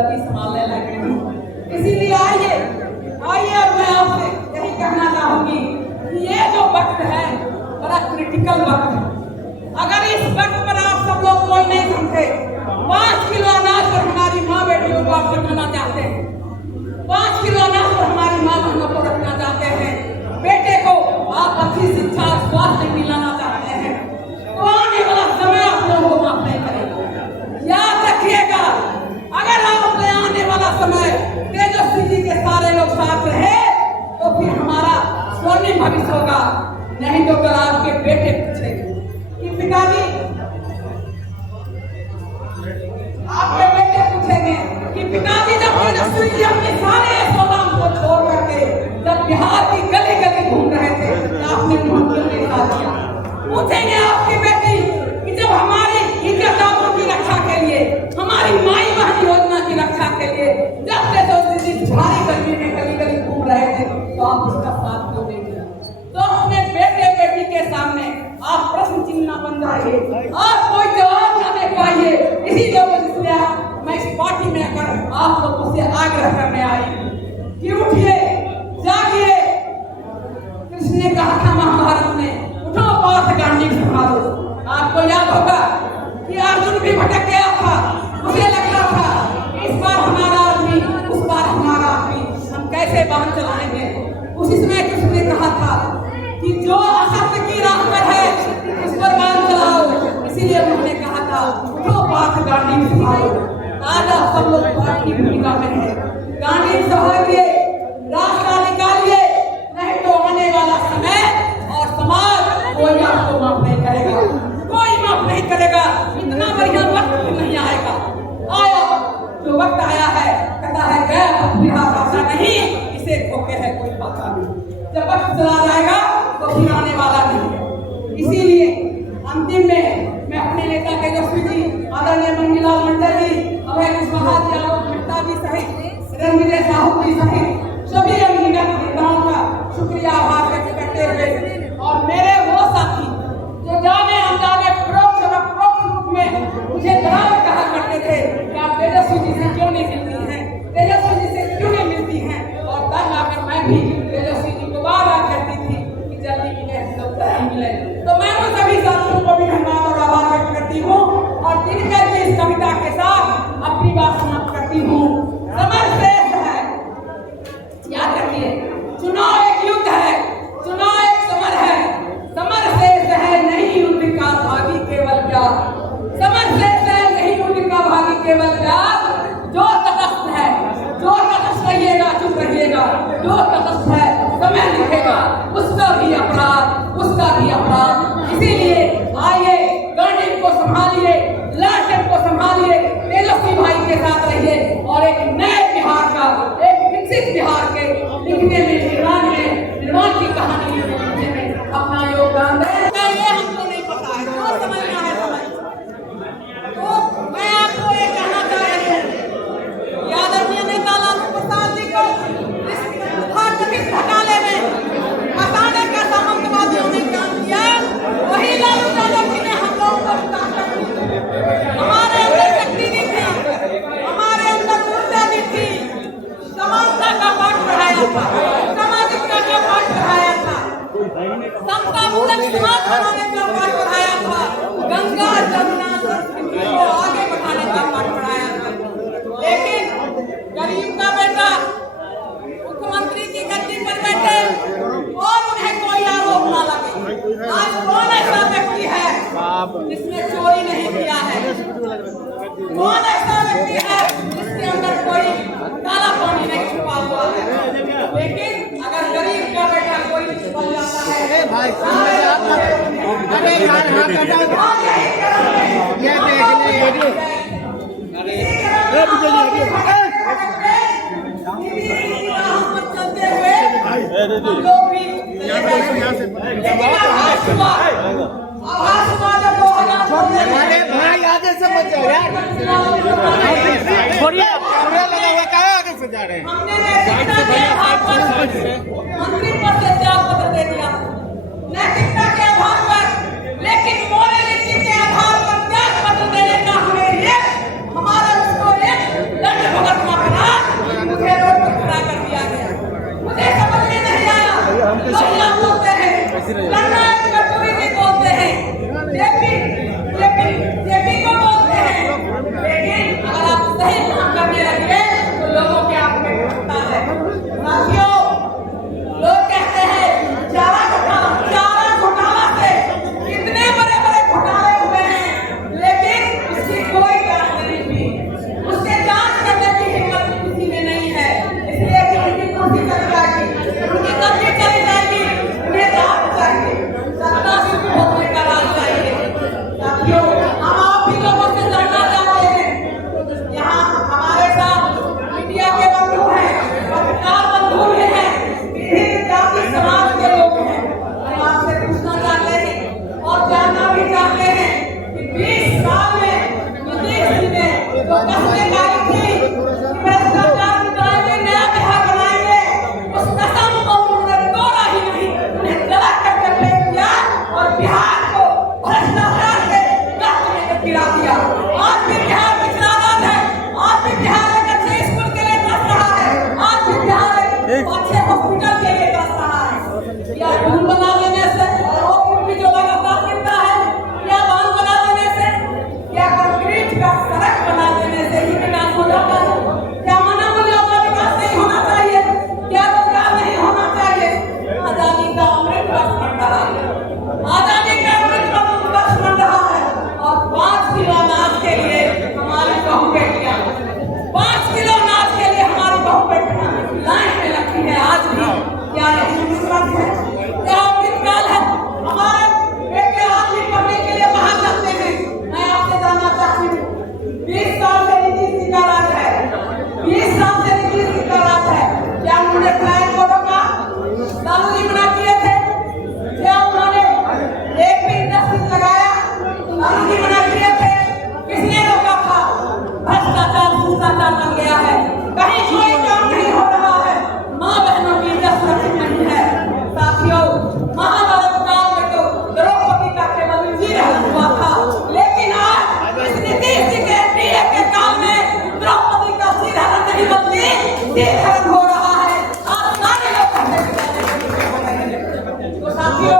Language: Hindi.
गति संभालने लगे हैं। इसीलिए आइए अब मैं आपसे यही कहना चाहूंगी कि ये जो वक्त है बड़ा क्रिटिकल वक्त है। अगर इस वक्त पर आप सब लोग कोई नहीं समझे, 5 किलो अनाज पर हमारी माँ बेटियों को आप रखना चाहते हैं, 5 किलो अनाज पर हमारी माँ बहनों को रखना चाहते हैं, बेटे को आप अच्छी शिक्षा स्वास्थ्य दिलाना चाहते हैं, तो आने वाला समय आप लोगों को माफ नहीं करेगा। याद रखिएगा, अगर आपने आने वाला समय तेजस्वी जी के सारे लोग साथ रहे तो फिर हमारा स्वर्णिम भविष्य होगा। नहीं तो कल आपके बेटे पूछेंगे कि पिताजी, आपके बेटे पूछेंगे कि पिताजी जब तेजस्वी जी अपने सारे ऐशोआराम को छोड़ करके जब बिहार की गली गली घूम रहे थे तो आपने उनको देखा दिया। पूछेंगे आपकी बेटी कि जब हमारी इज्जत की रक्षा के लिए, हमारी माई बहन योजना की रक्षा के लिए जब तेजस्वी जी भारी गर्मी में गली गली घूम रहे थे तो आप उसका साथ क्यों नहीं दिया? तो अपने बेटे बेटी के सामने आप प्रश्न चिन्ह बन जाइए, आप कोई जवाब न दे पाइए। इसी वजह से मैं इस पार्टी में आकर आप लोगों से आग्रह करने आई कि उठिए, जागिए। कृष्ण ने कहा था महाभारत में, उठो पार्थ गांधी संभालो। आपको याद होगा कि अर्जुन भी भटक गया था, उसे लगता था इस बार हमारा आदमी, उस बार हमारा आदमी, हम कैसे वाहन चलाएंगे। उसी समय कृष्ण ने कहा था कि जो असत्य की राह पर है उस पर वाहन चलाओ। इसीलिए उन्होंने कहा था उठो पार्थ गांधी संभालो। आज आप सब लोग पार्टी की भूमिका में है, गांधी संभालिए, रास्ता निकालिए, नहीं तो आने वाला समय और समाज कोई आपको माफ नहीं करेगा, कोई माफ नहीं करेगा। इतना बढ़िया वक्त नहीं आएगा। आया जो वक्त आया है, कहता है गया बिहार भाषा नहीं, इसे धोखे है कोई भाषा नहीं। जब वक्त चला जाएगा तो फिर आने वाला नहीं। इसीलिए अंतिम में मैं अपने नेता तेजस्वी जी, आदरणीय मंगीलाल मंडल जी, अभय कुशवाहा जी, आलोक मेहता जी सहित रणविजय साहू जी सहित सभी अंगीगत नेताओं का शुक्रिया आभार व्यक्त करते हुए, और मेरे वो साथी जो जाने अनजाने परोक्ष और अपरोक्ष रूप में मुझे डराव कहा करते थे कि आप तेजस्वी जी से क्यों नहीं मिलती हैं, तेजस्वी जी से क्यों नहीं मिलती हैं, और तब आकर मैं भी तेजस्वी जी को बार बार कहती थी कि जल्दी मिले, मिले। तो मैं उन सभी साथियों को भी धन्यवाद और आभार व्यक्त करती हूँ, और दिनकर की इस कविता के साथ अपनी बात समाप्त करती हूँ। समर श्रेष्ठ है, याद रखिए, चुनाव एक युद्ध है, चुनाव एक समर है, समर श्रेष्ठ है नहीं युद्ध का भागी केवल प्यार, समर श्रेष्ठ है नहीं युद्ध का भागी केवल प्यार। जो तटस्थ है, जो तटस्थ रहिएगा, चुप रहिएगा, जो तटस्थ है समय लिखेगा, उसका भी अपराध, उसका भी अपराध। इसीलिए आइए, गांधी को संभालिए, लालटेन को संभालिए, तेजस्वी भाई के साथ रहिए, और एक नए बिहार का, एक विकसित बिहार के लिखने में, निर्माण की कहानी लिखने में अपना योगदान दें। ये हमको नहीं पता है, जो समझना है समझ। तो मैं आपको ये कहना चाह रही हूँ, आदरणीय नेता लालू प्रसाद जी को इस कथित घोटाले में फंसाने का सामंतवादियों ने काम किया, वही लालू यादव जी ने हम लोगों को ताकत दी। हमारे अंदर शक्ति दी थी, हमारे अंदर ऊर्जा दी थी, समानता का पाठ पढ़ाया था, सामाजिकता का पाठ पढ़ाया था, समता मूलक समाज बनाने का पाठ पढ़ाया था, गंगा जमुना संस्कृति को आगे बढ़ाने का पाठ पढ़ाया था। लेकिन गरीब का बेटा मुख्यमंत्री की गद्दी पर बैठे और उन्हें कोई आरोप न लगे। आज कौन ऐसा व्यक्ति है जिसने चोरी नहीं किया है? कौन ऐसा व्यक्ति है जिसके अंदर कोई काला पानी नहीं छुपा हुआ है? लेकिन अगर गरीब का बेटा कोई छुपा जाता है, आगे से मत जाओ यार, छोड़िए, कैमरा लगा हुआ है, आगे से जा रहे हैं। मंत्री पद से त्याग पत्र दे दिया नैतिकता के आधार पर, लेकिन मोरालिटी के आधार पर त्याग पत्र देने का हमें ये हमारा उसको एक दंड भुगतना जननायक कर्पूरी जी बोलते हैं, जेपी को बोलते हैं, लेकिन अगर आप सही काम करने लगे तो लोगों के आप में घटता है। साथियों, लोग कहते हैं चारा घोटाला से कितने बड़े-बड़े घोटाले हुए हैं, लेकिन उसकी कोई जांच नहीं हुई, उसके जांच करने की हिम्मत किसी में नहीं है, इसलिए कि उनकी कुर्सी चली जाएगी, उनकी कब्जे चली जाएगी, उन्हें राज चाहिए, सत्ता सुख भोगने का राज चाहिए। साथियों, हम आप भी लोगों से जानना चाहते हैं, यहाँ हमारे साथ मीडिया के बंधु हैं, पत्रकार बंधु भी हैं, विभिन्न जाति समाज के लोग हैं। हम आपसे पूछना चाहते हैं और जानना भी चाहते हैं कि 20 साल में नीतीश जी ने जो कसमें खाई थी कि भ्रष्टाचार मिटाएंगे, नया बिहार बनाएंगे, उस कसम को उन्होंने तोड़ा ही नहीं, उन्हें गलत करके फेंक दिया और बिहार को भ्रष्टाचार के गर्त में गिरा दिया। आज भी बिहार पिछड़ावाद है, आज भी बिहार एक अच्छे स्कूल के लिए तरस रहा है, आज भी बिहार एक अच्छे हॉस्पिटल के लिए तरस रहा है। क्या पुल बना देने से और वो पुल भी जो लगातार गिरता है, क्या बांध बना देने से, क्या कंक्रीट का सड़क बना देने से ही विकास हो जाता है? क्या मानव मूल्यों का विकास नहीं होना चाहिए? क्या रोजगार नहीं होना चाहिए? आजादी का अमृत वर्ष बन रहा है, आजादी का अमृत वर्ष बन रहा है और 5 किलो अनाज के लिए हमारी बहू बेटियां 5 किलो अनाज के लिए हमारी बहू बेटियां लाइन में लगती है आज भी। क्या यही मुसीबत है? क्या अमृतकाल है? हमारे बेटे आज भी पढ़ने के लिए बाहर जाते हैं। मैं आपसे जानना चाहती हूँ, 20 साल से नीतीश जी का राज है, 20 साल से नीतीश जी का राज है, क्या उन्होंने फ्लाइट को रोका? कानूनी मना किए थे? क्या उन्होंने एक भी इंडस्ट्री लगाया? कानूनी मना किए थे? किसने रोका था? भ्रष्टाचार शिष्टाचार बन गया है, कहीं कोई काम नहीं हो रहा है, माँ बहनों की इज्जत सुरक्षित नहीं है। साथियों, महाभारत काल में तो द्रौपदी का केवल सिरहरण हुआ था, लेकिन आज इस नीतीश जी के एनडीए के काल में द्रौपदी का सिरहरण नहीं बल्कि सिरहरण हो रहा है। आज सारे लोग कहते हैं। तो साथियों,